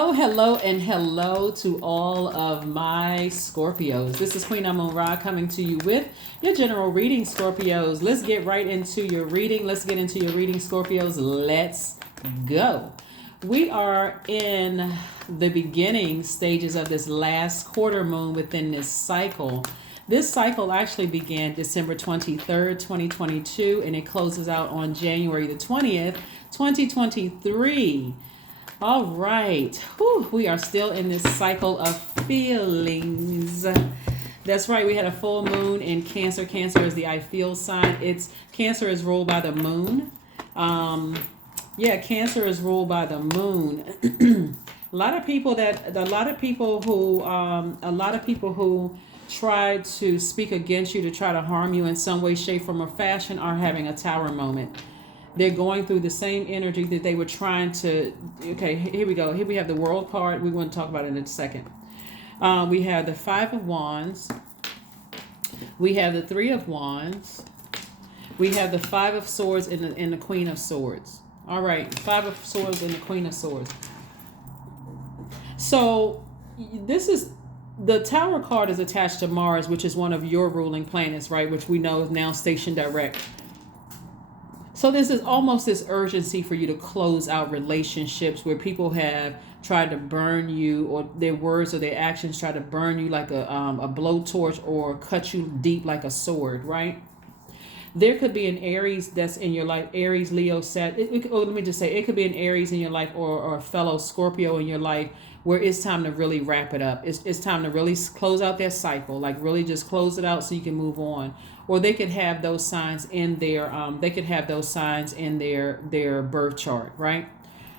Oh, hello and hello to all of my Scorpios. This is Queen Amun Ra coming to you with your general reading, Scorpios. Let's get right into your reading. Let's get into your reading, Scorpios. Let's go. We are in the beginning stages of this last quarter moon within this cycle. This cycle actually began December 23rd, 2022, and it closes out on January the 20th, 2023. All right. Whew, we are still in this cycle of feelings. That's right. We had a full moon in Cancer. Cancer is the I feel sign. It's Cancer is ruled by the moon. Cancer is ruled by the moon. a lot of people that a lot of people who try to speak against you, to try to harm you in some way, shape, form, or fashion are having a tower moment. They're going through the same energy that they were trying to. Okay, here we go. Here we have the World card. We want to talk about it in a second. We have the Five of Wands. We have the Three of Wands. We have the Five of Swords and the Queen of Swords. All right, Five of Swords and the Queen of Swords. So this is the Tower card is attached to Mars, which is one of your ruling planets, right? Which we know is now stationed direct. So this is almost this urgency for you to close out relationships where people have tried to burn you, or their words or their actions try to burn you like a blowtorch, or cut you deep like a sword, right? There could be an Aries that's in your life, Aries, Leo, Sag. Let me just say, it could be an Aries in your life, or a fellow Scorpio in your life, where it's time to really wrap it up. It's time to really close out that cycle, like really just close it out so you can move on. Or they could have those signs in their their birth chart, right?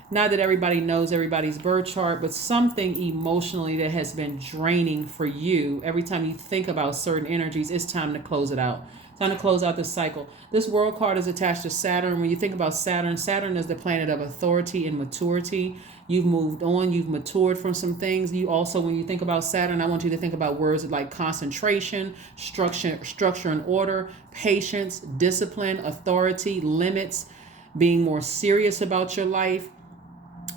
Not that everybody knows everybody's birth chart, but something emotionally that has been draining for you. Every time you think about certain energies, it's time to close it out. Time to close out the cycle. This World card is attached to Saturn. When you think about Saturn, Saturn is the planet of authority and maturity. You've moved on. You've matured from some things. You also, when you think about Saturn, I want you to think about words like concentration, structure and order, patience, discipline, authority, limits, being more serious about your life,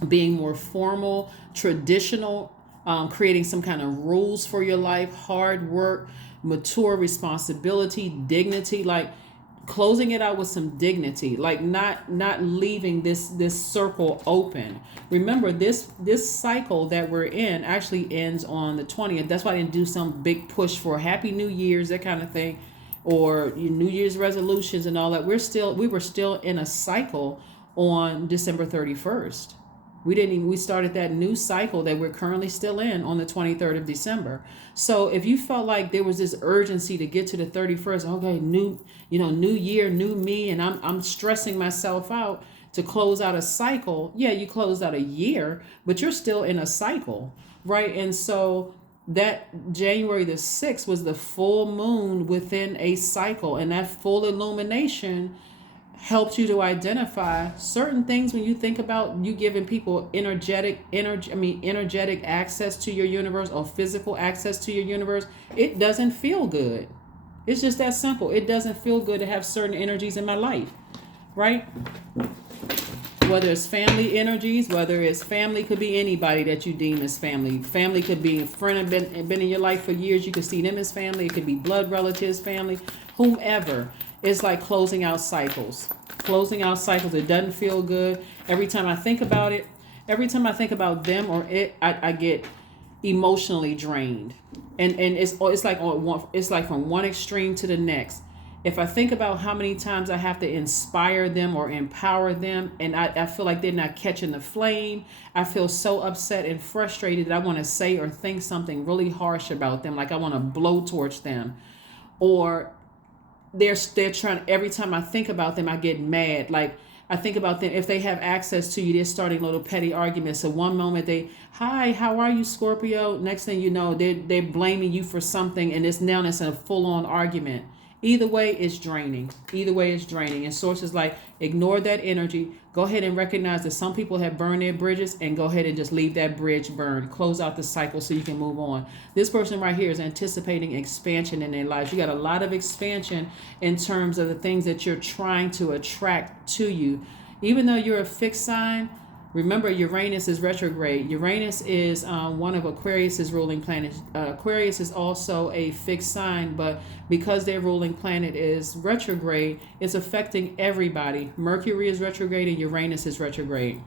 being more formal, traditional, creating some kind of rules for your life, hard work, mature, responsibility, dignity, like closing it out with some dignity, like not leaving this circle open. Remember, this cycle that we're in actually ends on the 20th. That's why I didn't do some big push for Happy New Year's, that kind of thing, or New Year's resolutions and all that. We were still in a cycle on December 31st. We started that new cycle that we're currently still in on the 23rd of December. So if you felt like there was this urgency to get to the 31st, okay, new year, new me, and I'm stressing myself out to close out a cycle. Yeah, you closed out a year, but you're still in a cycle, right? And so that January the 6th was the full moon within a cycle, and that full illumination helps you to identify certain things. When you think about you giving people energetic access to your universe, or physical access to your universe, it doesn't feel good. It's just that simple. It doesn't feel good to have certain energies in my life, right? Whether it's family energies, whether it's family, could be anybody that you deem as family. Family could be a friend and been in your life for years. You could see them as family. It could be blood relatives, family, whomever. It's like closing out cycles. Closing out cycles. It doesn't feel good. Every time I think about it, every time I think about them or it, I get emotionally drained. And it's like from one extreme to the next. If I think about how many times I have to inspire them or empower them, and I feel like they're not catching the flame, I feel so upset and frustrated that I want to say or think something really harsh about them, like I want to blowtorch them, or they're trying. Every time I think about them, I get mad. Like I think about them, if they have access to you, they're starting little petty arguments. So one moment hi, how are you, Scorpio? Next thing you know, they're blaming you for something, and it's a full on argument. Either way, it's draining. And sources like, ignore that energy. Go ahead and recognize that some people have burned their bridges, and go ahead and just leave that bridge burned. Close out the cycle so you can move on. This person right here is anticipating expansion in their lives. You got a lot of expansion in terms of the things that you're trying to attract to you. Even though you're a fixed sign, Remember, Uranus is retrograde. Uranus is one of Aquarius's ruling planets. Aquarius is also a fixed sign, but because their ruling planet is retrograde, it's affecting everybody. Mercury is retrograde and Uranus is retrograde.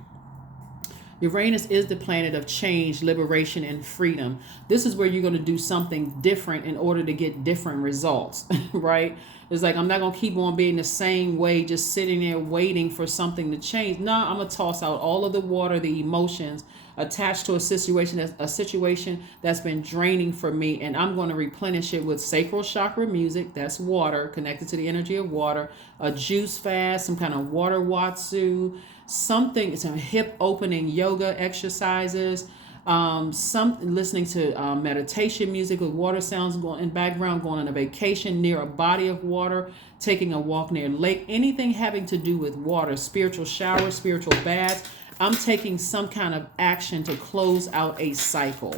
Uranus is the planet of change, liberation, and freedom. This is where you're going to do something different in order to get different results, right? It's like, I'm not going to keep on being the same way, just sitting there waiting for something to change. No, I'm going to toss out all of the water, the emotions attached to a situation that's been draining for me, and I'm going to replenish it with sacral chakra music. That's water, connected to the energy of water, a juice fast, some kind of water watsu, something, some hip opening yoga exercises, listening to meditation music with water sounds going in background, going on a vacation near a body of water, taking a walk near a lake, anything having to do with water, spiritual showers, spiritual baths. I'm taking some kind of action to close out a cycle.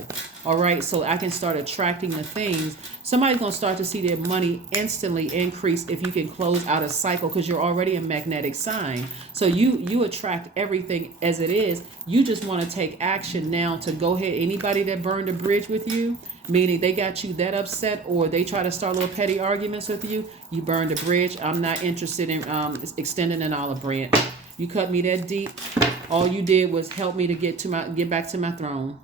All right, so I can start attracting the things. Somebody's going to start to see their money instantly increase if you can close out a cycle, because you're already a magnetic sign. So you attract everything as it is. You just want to take action now to go ahead. Anybody that burned a bridge with you, meaning they got you that upset, or they try to start little petty arguments with you, you burned a bridge. I'm not interested in extending an olive branch. You cut me that deep. All you did was help me to get back to my throne.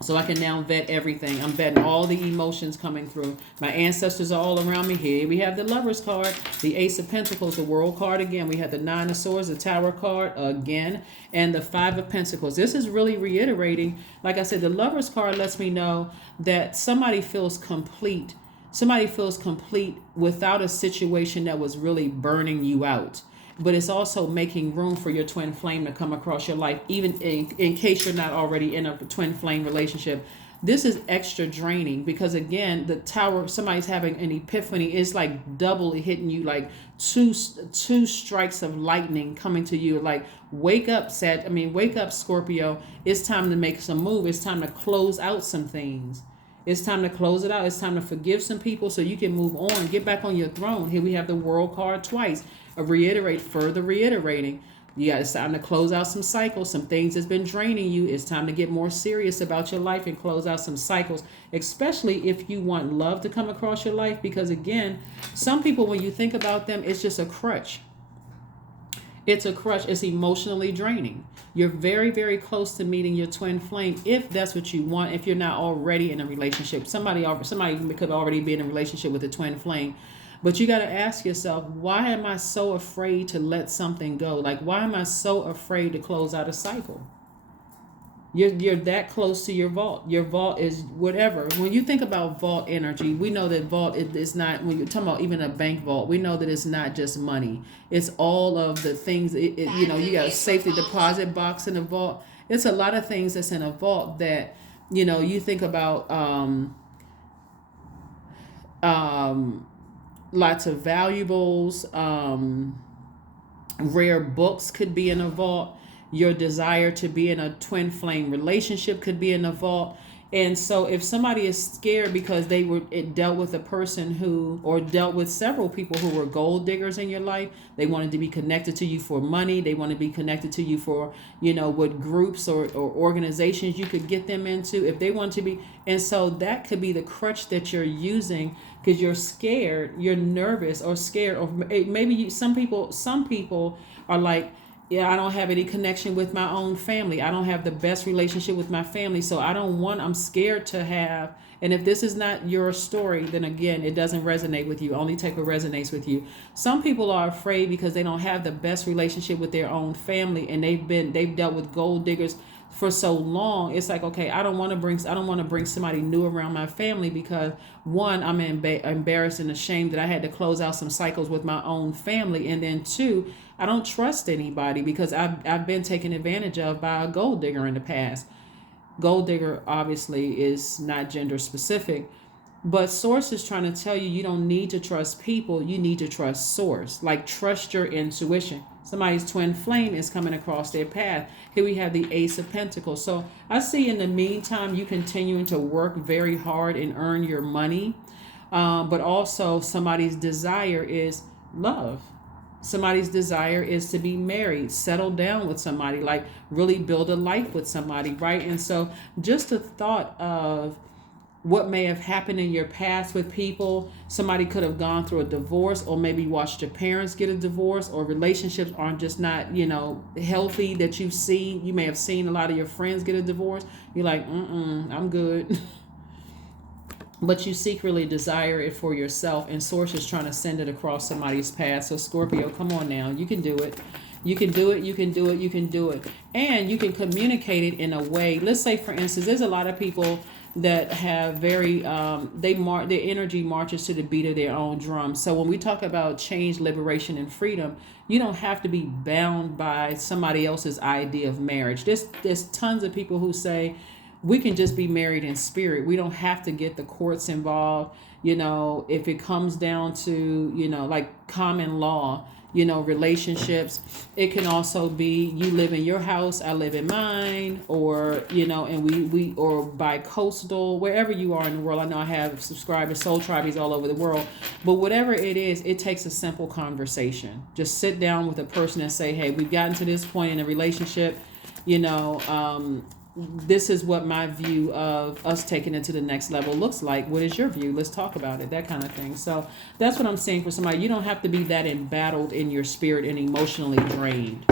So I can now vet everything. I'm vetting all the emotions coming through. My ancestors are all around me. Here we have the Lover's card, the Ace of Pentacles, the World card again. We have the Nine of Swords, the Tower card again, and the Five of Pentacles. This is really reiterating. Like I said, the Lover's card lets me know that somebody feels complete. Somebody feels complete without a situation that was really burning you out. But it's also making room for your twin flame to come across your life, even in case you're not already in a twin flame relationship. This is extra draining because, again, the Tower, somebody's having an epiphany. It's like double hitting you, like two strikes of lightning coming to you. Like, wake up, wake up, Scorpio. It's time to make some move. It's time to close out some things. It's time to close it out. It's time to forgive some people so you can move on, get back on your throne. Here we have the World card twice. Further reiterating. Yeah, it's time to close out some cycles, some things that's been draining you. It's time to get more serious about your life and close out some cycles, especially if you want love to come across your life. Because, again, some people, when you think about them, it's just a crutch. It's a crutch. It's emotionally draining. You're very, very close to meeting your twin flame if that's what you want. If you're not already in a relationship, somebody could already be in a relationship with a twin flame. But you got to ask yourself, why am I so afraid to let something go? Like, why am I so afraid to close out a cycle? You're that close to your vault. Your vault is whatever. When you think about vault energy, we know that vault is not, when you're talking about even a bank vault, we know that it's not just money. It's all of the things, you got a safety deposit box in a vault. It's a lot of things that's in a vault that, you think about lots of valuables, rare books could be in a vault. Your desire to be in a twin flame relationship could be in a vault. And so if somebody is scared because it dealt with a person or dealt with several people who were gold diggers in your life, they wanted to be connected to you for money. They want to be connected to you for, what groups or organizations you could get them into if they want to be. And so that could be the crutch that you're using because you're scared, you're nervous or scared. Or maybe some people are like, yeah, I don't have any connection with my own family. I don't have the best relationship with my family. So I'm scared to have. And if this is not your story, then again, it doesn't resonate with you. Only take what resonates with you. Some people are afraid because they don't have the best relationship with their own family. And they've dealt with gold diggers for so long. It's like, okay, I don't want to bring somebody new around my family because, one, I'm embarrassed and ashamed that I had to close out some cycles with my own family. And then two, I don't trust anybody because I've been taken advantage of by a gold digger in the past. Gold digger obviously is not gender specific, but Source is trying to tell you you don't need to trust people. You need to trust Source. Like, trust your intuition. Somebody's twin flame is coming across their path. Here we have the Ace of Pentacles. So I see in the meantime you continuing to work very hard and earn your money, but also somebody's desire is love. Somebody's desire is to be married, settle down with somebody, like really build a life with somebody, right? And so just the thought of what may have happened in your past with people. Somebody could have gone through a divorce, or maybe watched your parents get a divorce, or relationships aren't just not, healthy that you see. You may have seen a lot of your friends get a divorce. You're like, I'm good. But you secretly desire it for yourself, and Source is trying to send it across somebody's path. So Scorpio, come on now. You can do it. You can do it. You can do it. You can do it. And you can communicate it in a way. Let's say, for instance, there's a lot of people that have very their energy marches to the beat of their own drum. So when we talk about change, liberation, and freedom, you don't have to be bound by somebody else's idea of marriage. There's tons of people who say we can just be married in spirit. We don't have to get the courts involved. If it comes down to like common law, relationships. It can also be you live in your house, I live in mine, or and we or bi-coastal, wherever you are in the world. I know I have subscribers, soul tribes all over the world, but whatever it is, it takes a simple conversation. Just sit down with a person and say, hey, we've gotten to this point in a relationship, this is what my view of us taking it to the next level looks like. What is your view? Let's talk about it, that kind of thing. So that's what I'm saying for somebody. You don't have to be that embattled in your spirit and emotionally drained.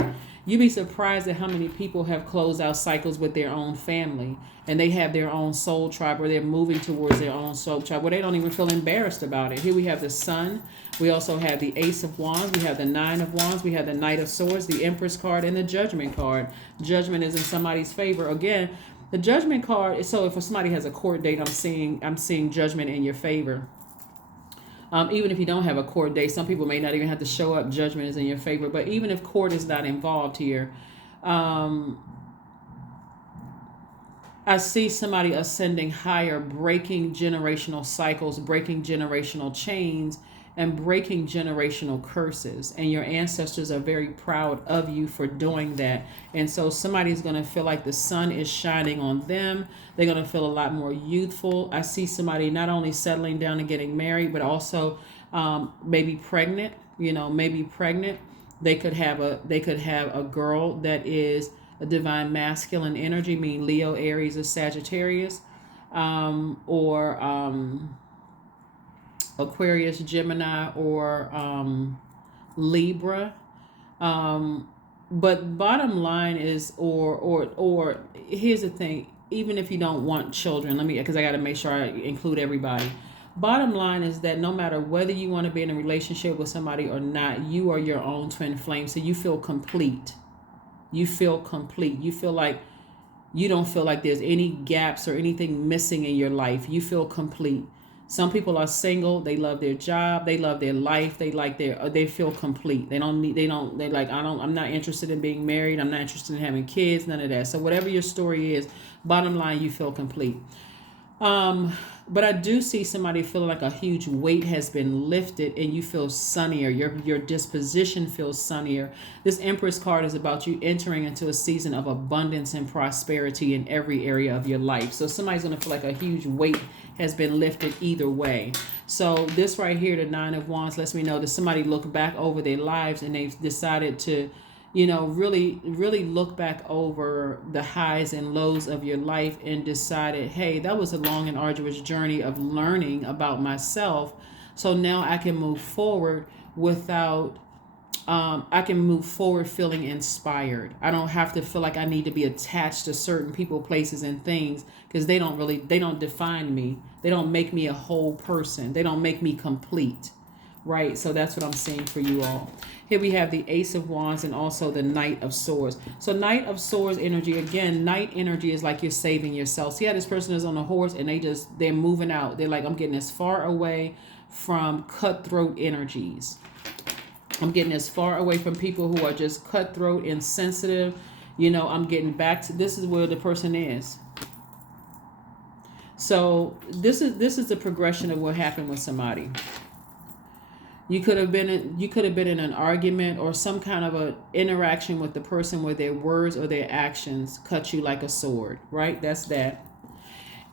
You'd be surprised at how many people have closed out cycles with their own family, and they have their own soul tribe, or they're moving towards their own soul tribe where they don't even feel embarrassed about it. Here we have the Sun. We also have the Ace of Wands. We have the Nine of Wands. We have the Knight of Swords, the Empress card, and the Judgment card. Judgment is in somebody's favor. Again, the Judgment card. So if somebody has a court date, I'm seeing Judgment in your favor. Even if you don't have a court date, some people may not even have to show up. Judgment is in your favor. But even if court is not involved here, I see somebody ascending higher, breaking generational cycles, breaking generational chains, and breaking generational curses. And your ancestors are very proud of you for doing that. And so somebody's going to feel like the sun is shining on them. They're going to feel a lot more youthful. I see somebody not only settling down and getting married, but also maybe pregnant. Maybe pregnant. They could have a girl that is a divine masculine energy, meaning Leo, Aries, or Sagittarius, or Aquarius, Gemini, or Libra. But bottom line is, or here's the thing, even if you don't want children, because I got to make sure I include everybody. Bottom line is that no matter whether you want to be in a relationship with somebody or not, you are your own twin flame. So you feel complete. You feel complete. You feel like you don't feel like there's any gaps or anything missing in your life. You feel complete. Some people are single. They love their job. They love their life. They feel complete. They're like, I'm not interested in being married. I'm not interested in having kids, none of that. So whatever your story is, bottom line, you feel complete. But I do see somebody feeling like a huge weight has been lifted and you feel sunnier. Your disposition feels sunnier. This Empress card is about you entering into a season of abundance and prosperity in every area of your life. So somebody's going to feel like a huge weight has been lifted either way. So this right here, the Nine of Wands, lets me know that somebody looked back over their lives and they've decided to really, really look back over the highs and lows of your life and decided, hey, that was a long and arduous journey of learning about myself. So now I can move forward feeling inspired. I don't have to feel like I need to be attached to certain people, places, and things, because they don't define me. They don't make me a whole person. They don't make me complete. Right? So that's what I'm seeing for you all. Here we have the Ace of Wands and also the Knight of Swords. So Knight of Swords energy, again, Knight energy is like you're saving yourself. See how this person is on a horse and they're moving out. They're like, I'm getting as far away from cutthroat energies. I'm getting as far away from people who are just cutthroat, insensitive. I'm getting back to, this is where the person is. So this is the progression of what happened with somebody. You could have been in an argument or some kind of an interaction with the person where their words or their actions cut you like a sword, right? That's that.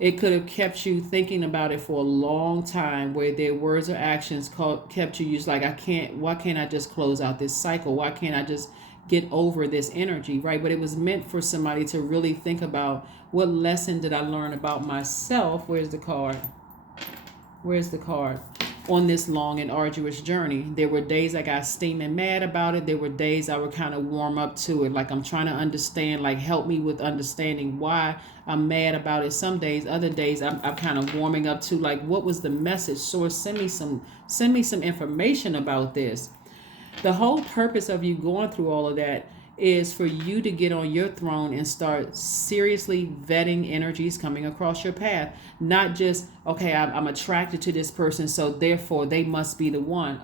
It could have kept you thinking about it for a long time, where their words or actions kept you just like, why can't I just close out this cycle? Why can't I just get over this energy, right? But it was meant for somebody to really think about, what lesson did I learn about myself? Where's the card? Where's the card? On this long and arduous journey. There were days I got steaming mad about it. There were days I would kind of warm up to it. Like, I'm trying to understand, like, help me with understanding why I'm mad about it. Some days, other days I'm kind of warming up to, like, what was the message? Source, send me some information about this. The whole purpose of you going through all of that is for you to get on your throne and start seriously vetting energies coming across your path. Not just, okay, I'm attracted to this person, so therefore they must be the one.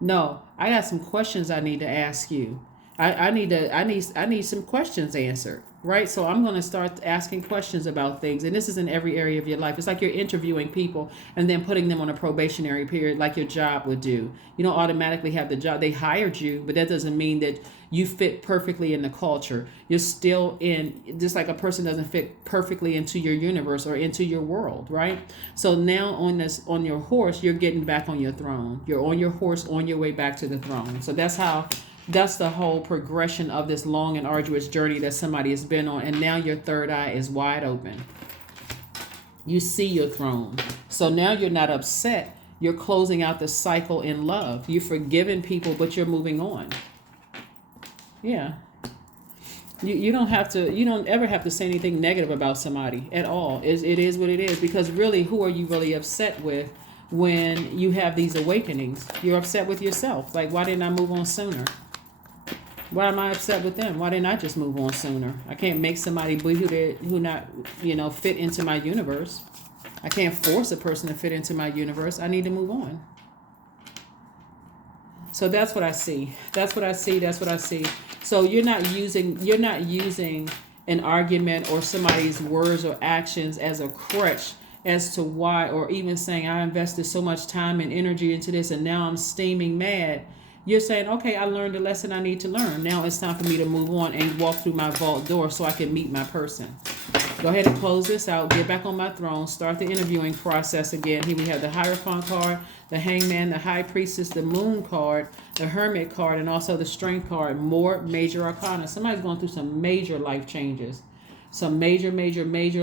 No, I got some questions I need to ask you. I need some questions answered, right? So I'm going to start asking questions about things. And this is in every area of your life. It's like you're interviewing people and then putting them on a probationary period, like your job would do. You don't automatically have the job. They hired you, but that doesn't mean that you fit perfectly in the culture. You're still in, just like a person doesn't fit perfectly into your universe or into your world, right? So now on your horse, you're getting back on your throne. You're on your horse on your way back to the throne. So that's the whole progression of this long and arduous journey that somebody has been on. And now your third eye is wide open. You see your throne. So now you're not upset. You're closing out the cycle in love. You've forgiven people, but you're moving on. Yeah. You don't ever have to say anything negative about somebody at all. It is what it is. Because really, who are you really upset with when you have these awakenings? You're upset with yourself. Like, why didn't I move on sooner? Why am I upset with them? Why didn't I just move on sooner? I can't make somebody be who not, fit into my universe. I can't force a person to fit into my universe. I need to move on. So that's what I see. That's what I see. So you're not using an argument or somebody's words or actions as a crutch as to why, or even saying, I invested so much time and energy into this and now I'm steaming mad. You're saying, okay, I learned the lesson I need to learn. Now it's time for me to move on and walk through my vault door so I can meet my person. Go ahead and close this out. Get back on my throne. Start the interviewing process again. Here we have the Hierophant card, the Hangman, the High Priestess, the Moon card, the Hermit card, and also the Strength card. More major arcana. Somebody's going through some major life changes. Some major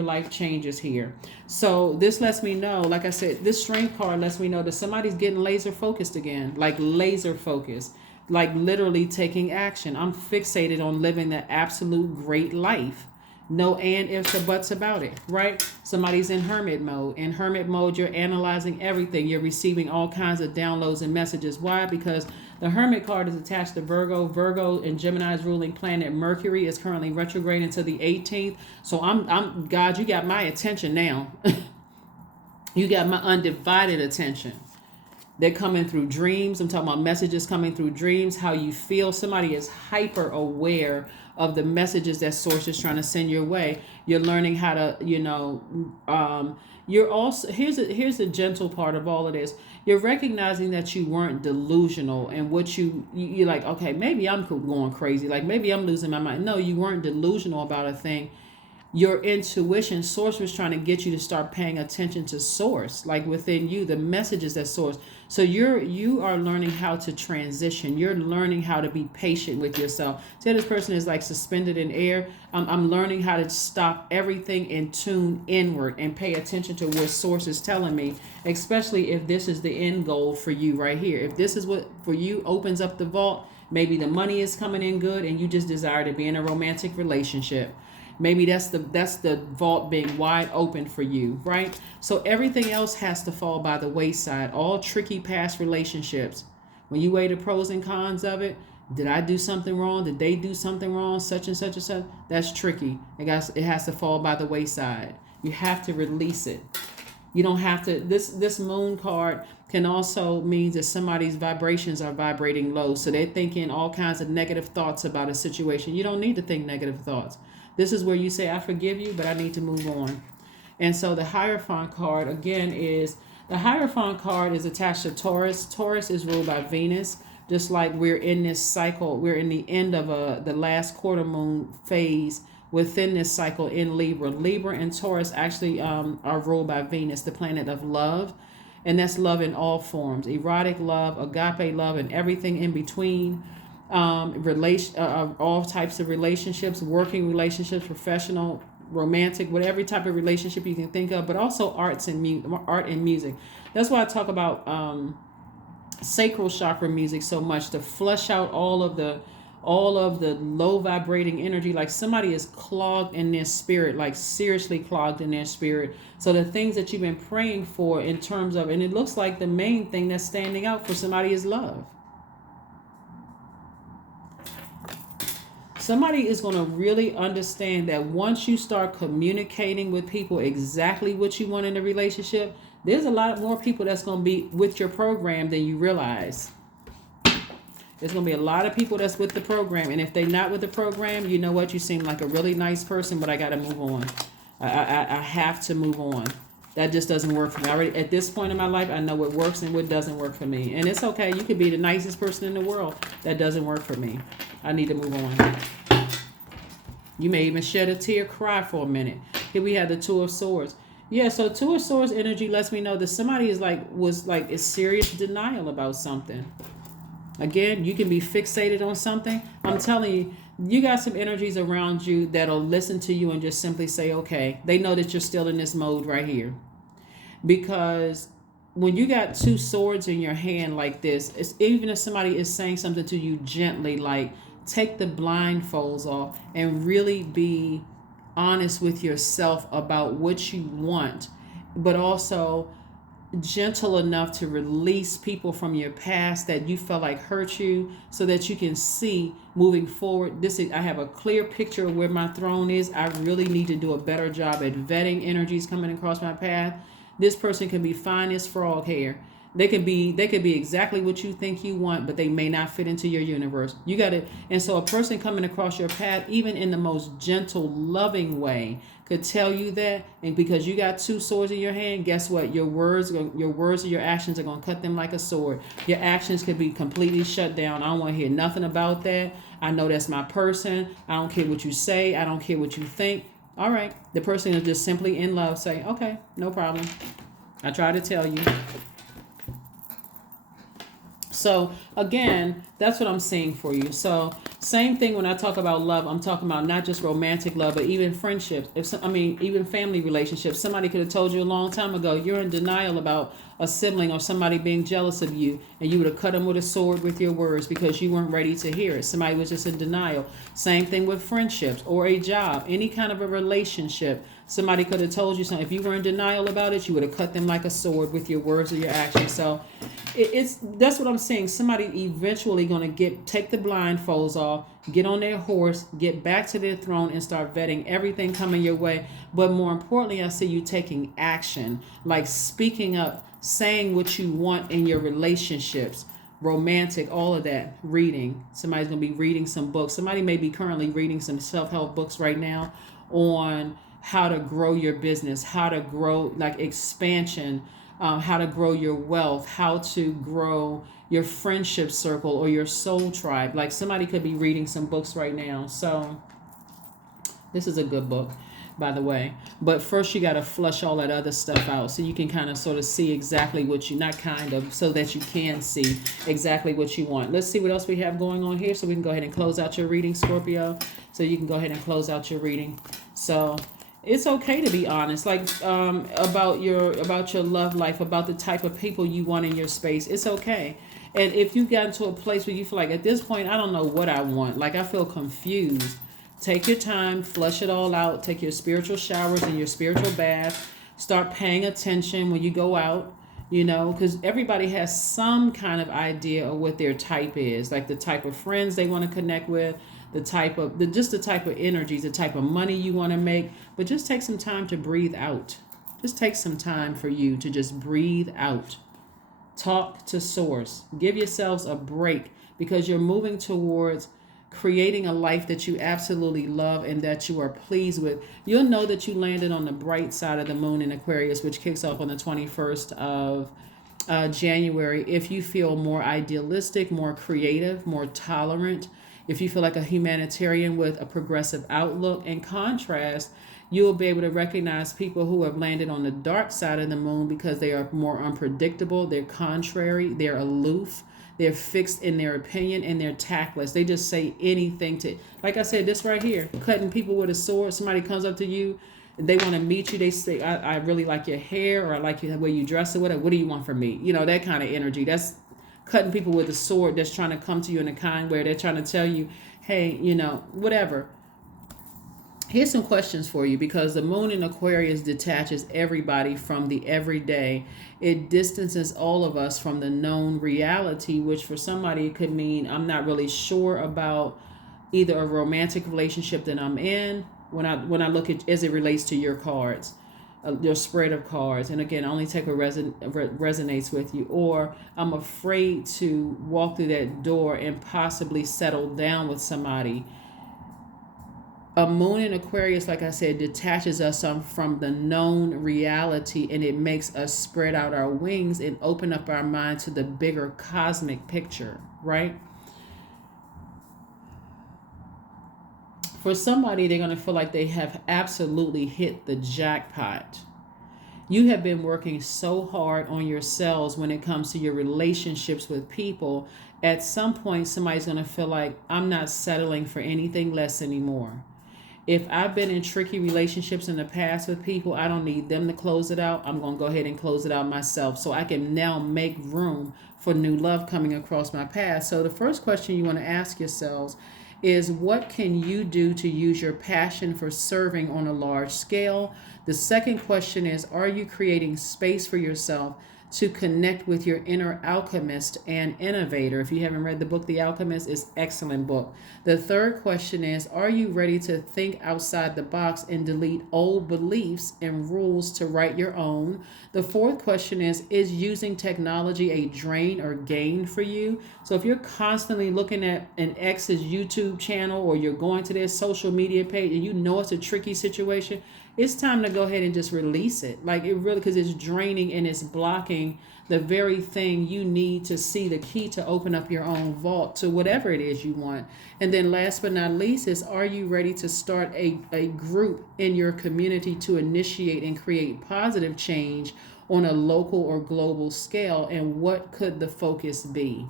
life changes here. So this lets me know, like I said, this Strength card lets me know that somebody's getting laser focused again. Like laser focused. Like literally taking action. I'm fixated on living the absolute great life. No and ifs or buts about it, right? Somebody's in hermit mode. In hermit mode, you're analyzing everything. You're receiving all kinds of downloads and messages. Why? Because the Hermit card is attached to Virgo. Virgo and Gemini's ruling planet Mercury is currently retrograde until the 18th. So I'm God, you got my attention now. You got my undivided attention. They're coming through dreams. I'm talking about messages coming through dreams, how you feel. Somebody is hyper aware of the messages that source is trying to send your way. You're learning how to, you're also, here's a gentle part of all of this. You're recognizing that you weren't delusional and what you're like, okay, maybe I'm going crazy. Like maybe I'm losing my mind. No, you weren't delusional about a thing. Your intuition, source was trying to get you to start paying attention to source, like within you, the messages that source. So you are learning how to transition. You're learning how to be patient with yourself. Say this person is like suspended in air. I'm learning how to stop everything and tune inward and pay attention to what source is telling me, especially if this is the end goal for you right here. If this is what for you opens up the vault, maybe the money is coming in good and you just desire to be in a romantic relationship. Maybe that's the vault being wide open for you, right? So everything else has to fall by the wayside. All tricky past relationships. When you weigh the pros and cons of it, did I do something wrong? Did they do something wrong? Such and such and such. That's tricky. It has to fall by the wayside. You have to release it. You don't have to. This moon card can also mean that somebody's vibrations are vibrating low. So they're thinking all kinds of negative thoughts about a situation. You don't need to think negative thoughts. This is where you say, I forgive you, but I need to move on. And so the Hierophant card, again, the Hierophant card is attached to Taurus. Taurus is ruled by Venus. Just like we're in this cycle, we're in the end of the last quarter moon phase within this cycle in Libra. Libra and Taurus actually are ruled by Venus, the planet of love. And that's love in all forms, erotic love, agape love, and everything in between. All types of relationships, working relationships, professional, romantic, whatever type of relationship you can think of, but also art and music. That's why I talk about sacral chakra music so much, to flush out all of the low vibrating energy. Like somebody is clogged in their spirit, like seriously clogged in their spirit. So the things that you've been praying for in terms of, and it looks like the main thing that's standing out for somebody is love. Somebody is going to really understand that once you start communicating with people exactly what you want in a relationship, there's a lot more people that's going to be with your program than you realize. There's going to be a lot of people that's with the program. And if they're not with the program, you know what? You seem like a really nice person, but I got to move on. I have to move on. That just doesn't work for me. Already at this point in my life, I know what works and what doesn't work for me. And it's okay. You could be the nicest person in the world. That doesn't work for me. I need to move on. You may even shed a tear, cry for a minute. Here we have the Two of Swords. Yeah, so Two of Swords energy lets me know that somebody is serious denial about something. Again, you can be fixated on something. I'm telling you, you got some energies around you that'll listen to you and just simply say, okay. They know that you're still in this mode right here. Because when you got two swords in your hand like this, it's, even if somebody is saying something to you gently, like take the blindfolds off and really be honest with yourself about what you want, but also gentle enough to release people from your past that you felt like hurt you, so that you can see moving forward. I have a clear picture of where my throne is. I really need to do a better job at vetting energies coming across my path. This person can be fine as frog hair. They could be exactly what you think you want, but they may not fit into your universe. You got it. And so a person coming across your path, even in the most gentle, loving way, could tell you that. And because you got two swords in your hand, guess what? Your words and your actions are going to cut them like a sword. Your actions could be completely shut down. I don't want to hear nothing about that. I know that's my person. I don't care what you say. I don't care what you think. All right. The person is just simply in love. Say, okay, no problem. I try to tell you. So again, that's what I'm seeing for you. So same thing when I talk about love, I'm talking about not just romantic love, but even friendships. Even family relationships. Somebody could have told you a long time ago, you're in denial about a sibling or somebody being jealous of you, and you would have cut them with a sword with your words because you weren't ready to hear it. Somebody was just in denial. Same thing with friendships or a job, any kind of a relationship. Somebody could have told you something. If you were in denial about it, you would have cut them like a sword with your words or your actions. So that's what I'm saying. Somebody eventually going to take the blindfolds off, get on their horse, get back to their throne, and start vetting everything coming your way. But more importantly, I see you taking action, like speaking up, saying what you want in your relationships, romantic, all of that. Reading. Somebody's going to be reading some books. Somebody may be currently reading some self-help books right now on how to grow your business, how to grow, like expansion, how to grow your wealth, how to grow your friendship circle or your soul tribe. Like somebody could be reading some books right now. So this is a good book, by the way. But first you got to flush all that other stuff out so you can kind of sort of see exactly what so that you can see exactly what you want. Let's see what else we have going on here so we can go ahead and close out your reading, Scorpio. So you can go ahead and close out your reading. So it's okay to be honest, like about your love life, about the type of people you want in your space. It's okay. And if you got into a place where you feel like at this point, I don't know what I want, like I feel confused, take your time, flush it all out, take your spiritual showers and your spiritual bath, start paying attention when you go out, because everybody has some kind of idea of what their type is, like the type of friends they want to connect with, the type of energies, the type of money you want to make. But just take some time to breathe out. Just take some time for you to just breathe out. Talk to source. Give yourselves a break, because you're moving towards creating a life that you absolutely love and that you are pleased with. You'll know that you landed on the bright side of the moon in Aquarius, which kicks off on the 21st of January, if you feel more idealistic, more creative, more tolerant, If you feel like a humanitarian with a progressive outlook, in contrast, you will be able to recognize people who have landed on the dark side of the moon because they are more unpredictable, they're contrary, they're aloof, they're fixed in their opinion, and they're tactless. They just say anything to, like I said, this right here, cutting people with a sword. Somebody comes up to you, they want to meet you. They say, I really like your hair, or I like the way you dress, or whatever. What do you want from me? You know, that kind of energy. That's cutting people with a sword that's trying to come to you in a kind way. They're trying to tell you, hey, you know, whatever. Here's some questions for you, because the moon in Aquarius detaches everybody from the everyday. It distances all of us from the known reality, which for somebody it could mean I'm not really sure about either a romantic relationship that I'm in when I look at as it relates to your cards, your spread of cards. And again, only take what resonates with you. Or I'm afraid to walk through that door and possibly settle down with somebody. A moon in Aquarius, like I said, detaches us from the known reality, and it makes us spread out our wings and open up our mind to the bigger cosmic picture, right? For somebody, they're going to feel like they have absolutely hit the jackpot. You have been working so hard on yourselves when it comes to your relationships with people. At some point, somebody's going to feel like, I'm not settling for anything less anymore. If I've been in tricky relationships in the past with people, I don't need them to close it out. I'm going to go ahead and close it out myself, so I can now make room for new love coming across my path. So the first question you want to ask yourselves is, what can you do to use your passion for serving on a large scale? The second question is, are you creating space for yourself to connect with your inner alchemist and innovator? If you haven't read the book, The Alchemist, it's an excellent book. The third question is, are you ready to think outside the box and delete old beliefs and rules to write your own? The fourth question is using technology a drain or gain for you? So if you're constantly looking at an ex's YouTube channel, or you're going to their social media page and you know it's a tricky situation, it's time to go ahead and just release it. Like, it really, because it's draining and it's blocking the very thing you need to see the key to open up your own vault to whatever it is you want. And then last but not least is, are you ready to start a group in your community to initiate and create positive change on a local or global scale? And what could the focus be?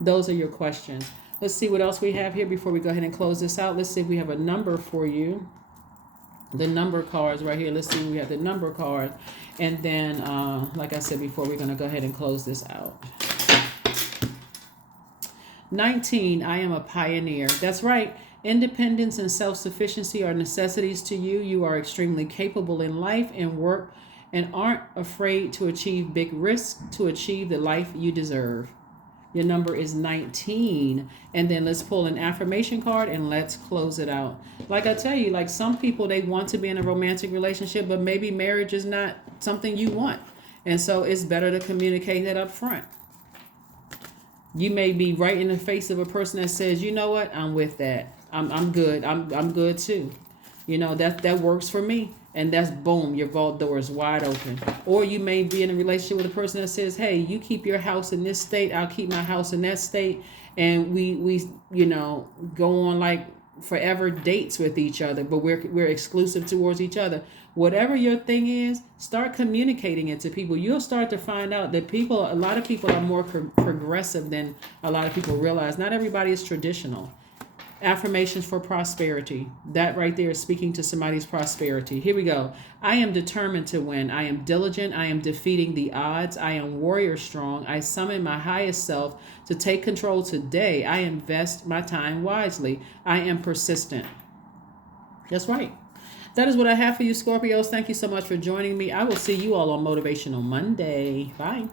Those are your questions. Let's see what else we have here before we go ahead and close this out. Let's see if we have a number for you. The number cards right here. Let's see, we have the number card. And then, like I said before, we're going to go ahead and close this out. 19, I am a pioneer. That's right. Independence and self-sufficiency are necessities to you. You are extremely capable in life and work, and aren't afraid to achieve big risks to achieve the life you deserve. Your number is 19. And then let's pull an affirmation card and let's close it out. Like I tell you, like, some people, they want to be in a romantic relationship, but maybe marriage is not something you want. And so it's better to communicate that up front. You may be right in the face of a person that says, you know what, I'm with that. I'm good. I'm good too. You know, that works for me. And that's boom, your vault door is wide open. Or you may be in a relationship with a person that says, hey, you keep your house in this state, I'll keep my house in that state. And we you know, go on like forever dates with each other, but we're exclusive towards each other. Whatever your thing is, start communicating it to people. You'll start to find out that a lot of people are more progressive than a lot of people realize. Not everybody is traditional. Affirmations for prosperity. That right there is speaking to somebody's prosperity. Here we go. I am determined to win. I am diligent. I am defeating the odds. I am warrior strong. I summon my highest self to take control today. I invest my time wisely. I am persistent. That's right. That is what I have for you, Scorpios. Thank you so much for joining me. I will see you all on Motivational Monday. Bye.